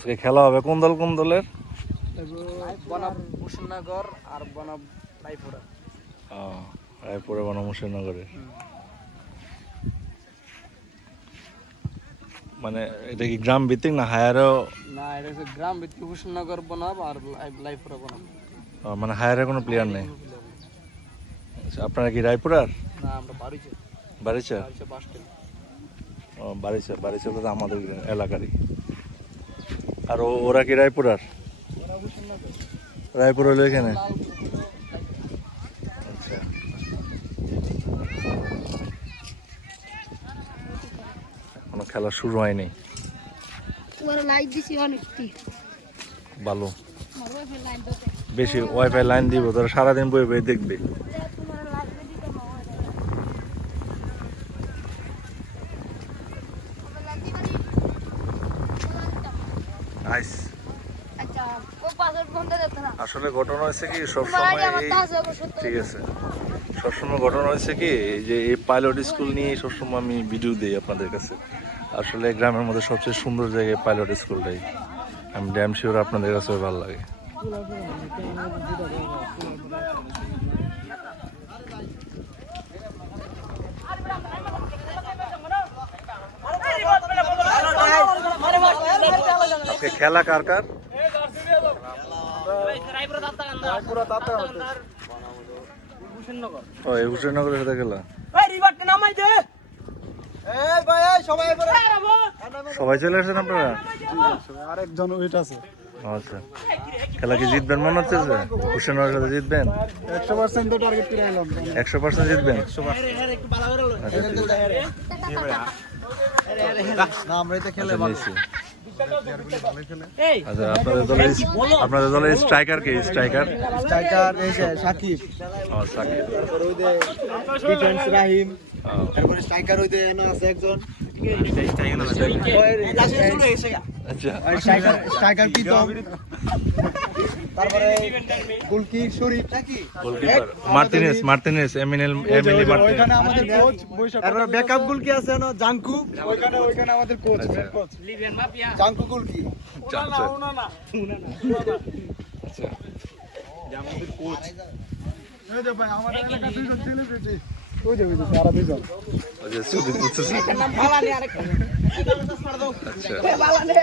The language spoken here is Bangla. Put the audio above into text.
আজকে খেলা হবে কোন দল কোন দলের? বনাম মুর্শিদনগর আর বনাম রায়পুরা। রায়পুরে বনাম মুর্শিদনগরের। মানে এটা কি গ্রাম ভিত্তিক না হায়ারও? না, এটা হচ্ছে গ্রাম ভিত্তিক মুর্শিদনগর বনাম আর রায়পুরা বনাম। মানে হায়ারে কোনো প্লেয়ার নেই। আচ্ছা, আপনারা কি রায়পুরার? না, আমরা বাড়িতে বারিচা? Bus stand. ও বারিচা, বারিচা তো আমাদের এলাকারই। আর ওরা কি রায়পুরার? রায়পুর হলো এখানে। আচ্ছা, এখনো খেলা শুরু হয়নি। ভালো, বেশি ওয়াইফাই লাইন দিব, তোরা সারাদিন বই বই দেখবে। নাইস। আসলে ঘটনা হয়েছে কি সবসময় ঠিক আছে, সবসময় ঘটনা হয়েছে কি এই যে এই পাইলট স্কুল নিয়ে সবসময় আমি ভিডিও দিই আপনাদের কাছে। আসলে গ্রামের মধ্যে সবচেয়ে সুন্দর জায়গায় পাইলট স্কুলটাই। আমি ড্যাম শিওর আপনাদের কাছে ভালো লাগে। আজকে খেলা কার কার? ও এই হুসেননগরের সাথে খেলা। সবাই চলে আসছেন আপনারা? আরেকজন ওয়েট আছে। আচ্ছা, খেলা কি জিতবেন মনে হচ্ছে? হুসেননগরের সাথে জিতবেন? 100% তো টার্গেট করে আইলাম। 100% জিতবেন? না, আমরা এটা খেলে আচ্ছা, আপনাদের দলের স্ট্রাইকার কে? স্ট্রাইকার এই যে সাকিব। সাকিব। তারপর ওই যে ডিফেন্স রাহিম। তারপর স্ট্রাইকার ওই যে এনো আছে একজন। আচ্ছা, স্ট্রাইকার কি তো? তারপরে গোলকি শরীফ নাকি? Goalkeeper Martinez Emily Martinez. ওইখানে আমাদের কোচ বৈশা। তারপর ব্যাকআপ গোলকি আছে না জাঙ্কু। ওইখানে আমাদের কোচ লিবিয়ান মাফিয়া জাঙ্কু গোলকি। আচ্ছা, আচ্ছা, যে আমাদের কোচ। এই যে ভাই আমাদের এখানে দুইজন সেলিব্রিটি। ওই যে সারা দুইজন। ওই যে সুদীপ বুঝছেন? নাম ভালানে আরেকটা। আচ্ছা, ভালানে।